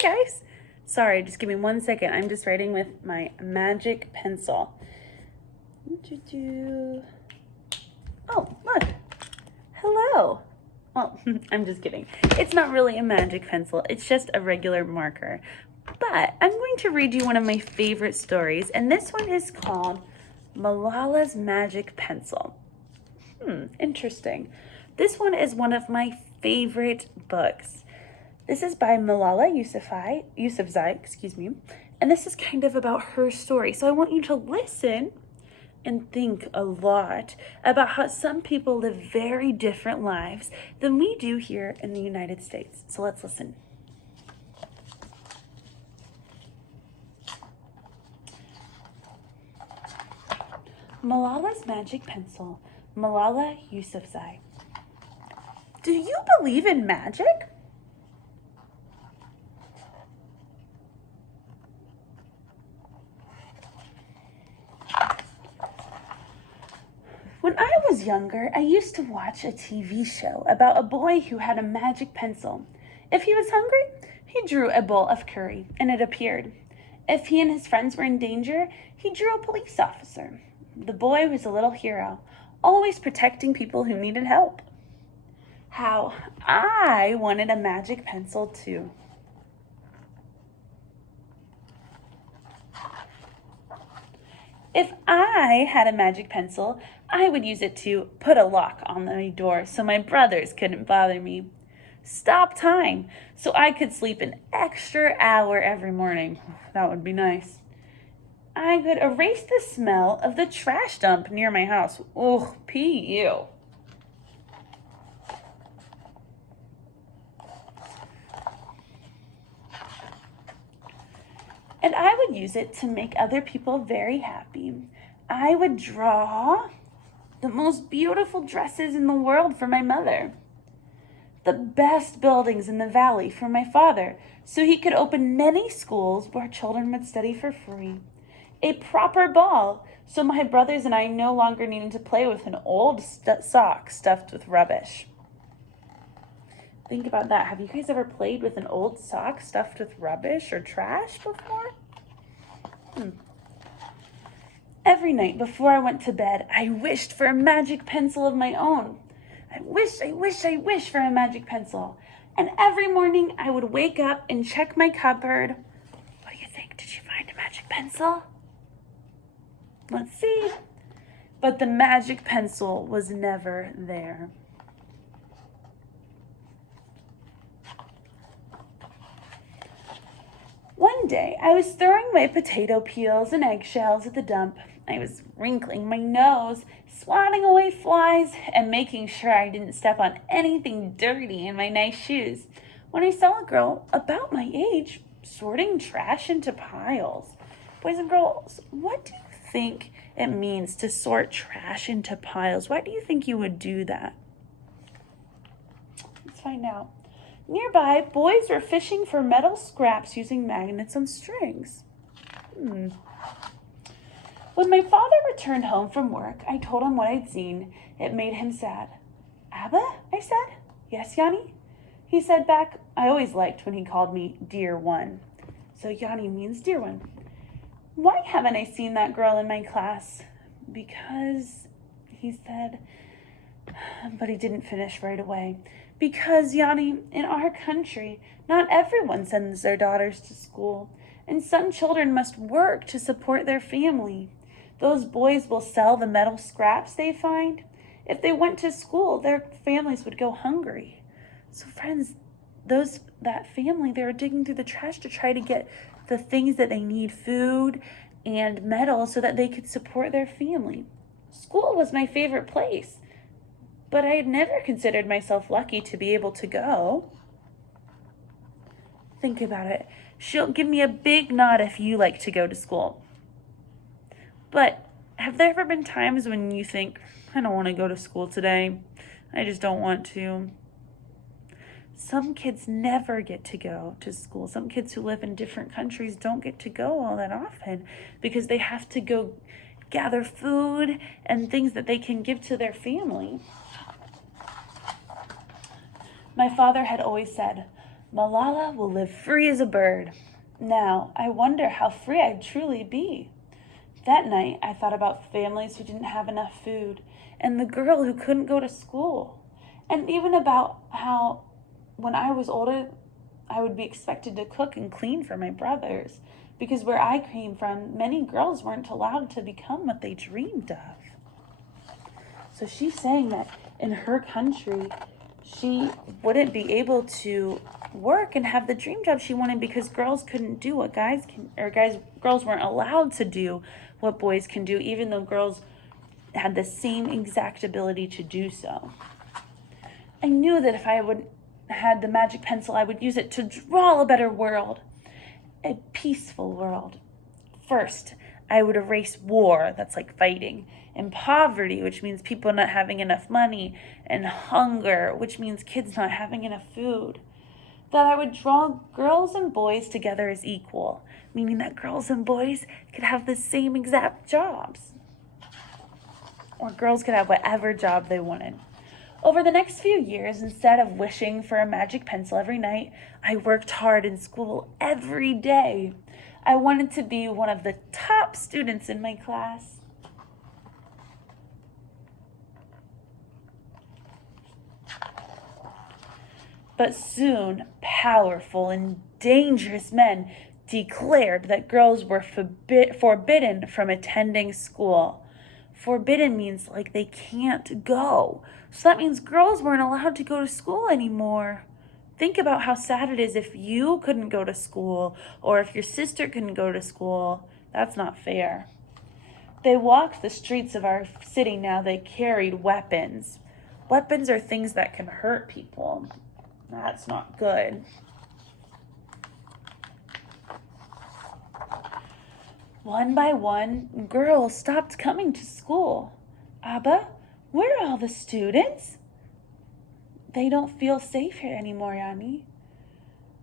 guys. Sorry, just give me 1 second. I'm just writing with my magic pencil. Oh, look. Hello. Well, I'm just kidding. It's not really a magic pencil. It's just a regular marker. But I'm going to read you one of my favorite stories, and this one is called Malala's Magic Pencil. Interesting. This one is one of my favorite books. This is by Malala Yousafzai, and this is kind of about her story. So I want you to listen and think a lot about how some people live very different lives than we do here in the United States. So let's listen. Malala's Magic Pencil, Malala Yousafzai. Do you believe in magic? When I was younger, I used to watch a TV show about a boy who had a magic pencil. If he was hungry, he drew a bowl of curry and it appeared. If he and his friends were in danger, he drew a police officer. The boy was a little hero, always protecting people who needed help. How I wanted a magic pencil too. If I had a magic pencil, I would use it to put a lock on my door so my brothers couldn't bother me. Stop time so I could sleep an extra hour every morning. That would be nice. I could erase the smell of the trash dump near my house. Ugh, P.U. And I would use it to make other people very happy. I would draw the most beautiful dresses in the world for my mother, the best buildings in the valley for my father, so he could open many schools where children would study for free, a proper ball, so my brothers and I no longer needed to play with an old sock stuffed with rubbish. Think about that. Have you guys ever played with an old sock stuffed with rubbish or trash before? Every night before I went to bed, I wished for a magic pencil of my own. I wish for a magic pencil. And every morning I would wake up and check my cupboard. What do you think? Did you find a magic pencil? Let's see. But the magic pencil was never there. One day, I was throwing my potato peels and eggshells at the dump. I was wrinkling my nose, swatting away flies, and making sure I didn't step on anything dirty in my nice shoes, when I saw a girl about my age sorting trash into piles. Boys and girls, what do you think it means to sort trash into piles? Why do you think you would do that? Let's find out. Nearby, boys were fishing for metal scraps using magnets on strings. When my father returned home from work, I told him what I'd seen. It made him sad. Abba, I said. Yes, Yanni? He said back, I always liked when he called me Dear One. So Yanni means Dear One. Why haven't I seen that girl in my class? Because, he said, but he didn't finish right away. Because, Yanni, in our country, not everyone sends their daughters to school, and some children must work to support their family. Those boys will sell the metal scraps they find. If they went to school, their families would go hungry. So, friends, that family, they were digging through the trash to try to get the things that they need, food and metal, so that they could support their family. School was my favorite place. But I had never considered myself lucky to be able to go. Think about it. She'll give me a big nod if you like to go to school. But have there ever been times when you think, I don't want to go to school today. I just don't want to. Some kids never get to go to school. Some kids who live in different countries don't get to go all that often because they have to go gather food and things that they can give to their family. My father had always said, Malala will live free as a bird. Now, I wonder how free I'd truly be. That night, I thought about families who didn't have enough food, and the girl who couldn't go to school, and even about how when I was older, I would be expected to cook and clean for my brothers, because where I came from, many girls weren't allowed to become what they dreamed of. So she's saying that in her country, she wouldn't be able to work and have the dream job she wanted because girls couldn't do what girls weren't allowed to do what boys can do, even though girls had the same exact ability to do so. I knew that if I had the magic pencil, I would use it to draw a better world, a peaceful world. First, I would erase war, that's like fighting, and poverty, which means people not having enough money, and hunger, which means kids not having enough food. That I would draw girls and boys together as equal, meaning that girls and boys could have the same exact jobs. Or girls could have whatever job they wanted. Over the next few years, instead of wishing for a magic pencil every night, I worked hard in school every day. I wanted to be one of the top students in my class. But soon, powerful and dangerous men declared that girls were forbidden from attending school. Forbidden means like they can't go. So that means girls weren't allowed to go to school anymore. Think about how sad it is if you couldn't go to school or if your sister couldn't go to school. That's not fair. They walked the streets of our city now. They carried weapons. Weapons are things that can hurt people. That's not good. One by one, girls stopped coming to school. Abba, where are all the students? They don't feel safe here anymore, Yanni.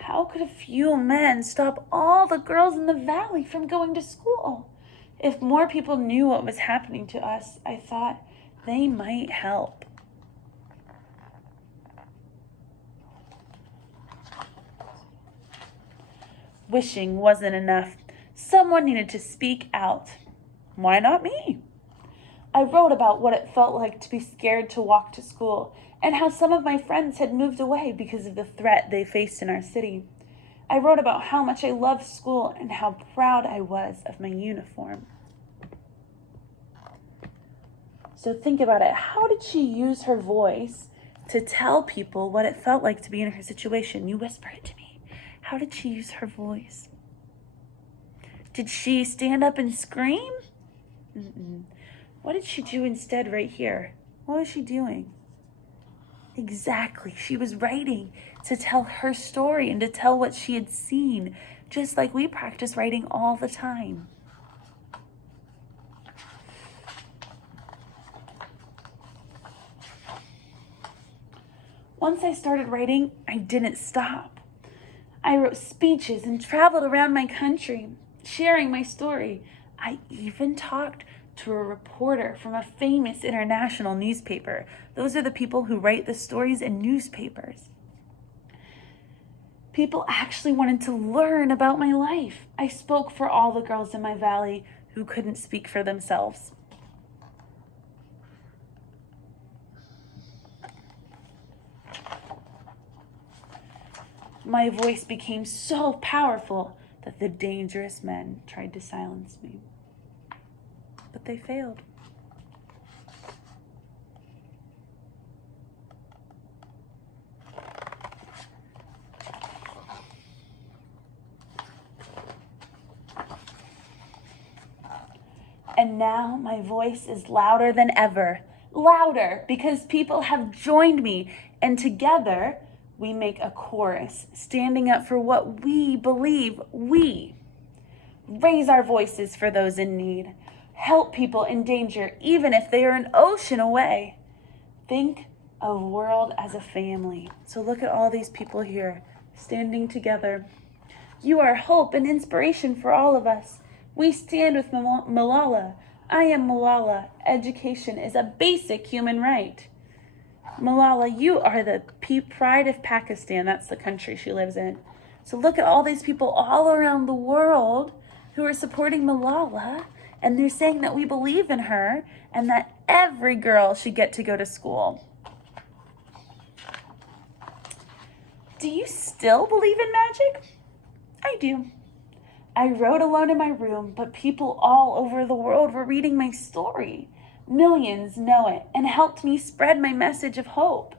How could a few men stop all the girls in the valley from going to school? If more people knew what was happening to us, I thought they might help. Wishing wasn't enough. Someone needed to speak out. Why not me? I wrote about what it felt like to be scared to walk to school and how some of my friends had moved away because of the threat they faced in our city. I wrote about how much I loved school and how proud I was of my uniform. So think about it. How did she use her voice to tell people what it felt like to be in her situation? You whisper it to me. How did she use her voice? Did she stand up and scream? What did she do instead right here? What was she doing? Exactly. She was writing to tell her story and to tell what she had seen, just like we practice writing all the time. Once I started writing, I didn't stop. I wrote speeches and traveled around my country, sharing my story. I even talked to a reporter from a famous international newspaper. Those are the people who write the stories in newspapers. People actually wanted to learn about my life. I spoke for all the girls in my valley who couldn't speak for themselves. My voice became so powerful that the dangerous men tried to silence me. But they failed. And now my voice is louder than ever. Louder because people have joined me, and together we make a chorus, standing up for what we believe. We raise our voices for those in need. Help people in danger, even if they are an ocean away. Think of the world as a family. So look at all these people here, standing together. You are hope and inspiration for all of us. We stand with Malala. I am Malala. Education is a basic human right. Malala, you are the pride of Pakistan. That's the country she lives in. So look at all these people all around the world who are supporting Malala, and they're saying that we believe in her and that every girl should get to go to school. Do you still believe in magic? I do. I wrote alone in my room, but people all over the world were reading my story. Millions know it and helped me spread my message of hope.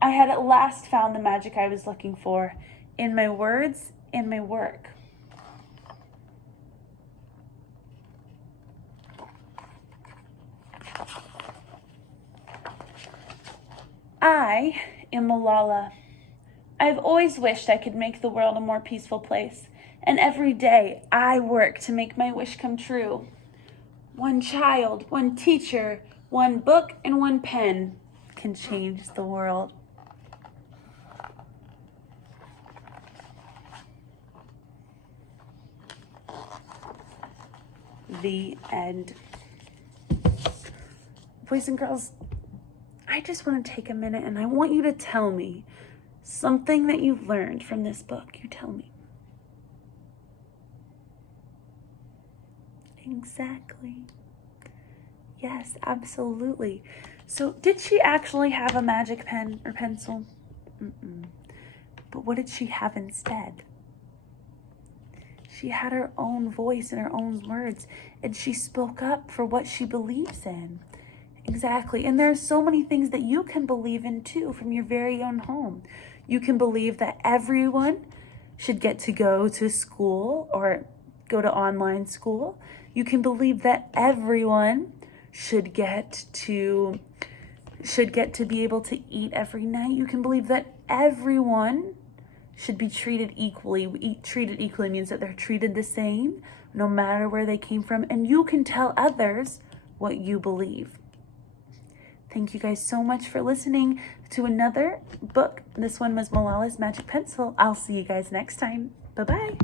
I had at last found the magic I was looking for in my words and my work. I am Malala. I've always wished I could make the world a more peaceful place, and every day I work to make my wish come true. One child, one teacher, one book, and one pen can change the world. The end. Boys and girls, I just want to take a minute and I want you to tell me something that you've learned from this book. You tell me. Exactly. Yes, absolutely. So did she actually have a magic pen or pencil? But what did she have instead? She had her own voice and her own words, and she spoke up for what she believes in. Exactly. And there are so many things that you can believe in too from your very own home. You can believe that everyone should get to go to school or go to online school. You can believe that everyone should get to be able to eat every night. You can believe that everyone should be treated equally. Treated equally means that they're treated the same no matter where they came from. And you can tell others what you believe. Thank you guys so much for listening to another book. This one was Malala's Magic Pencil. I'll see you guys next time. Bye-bye.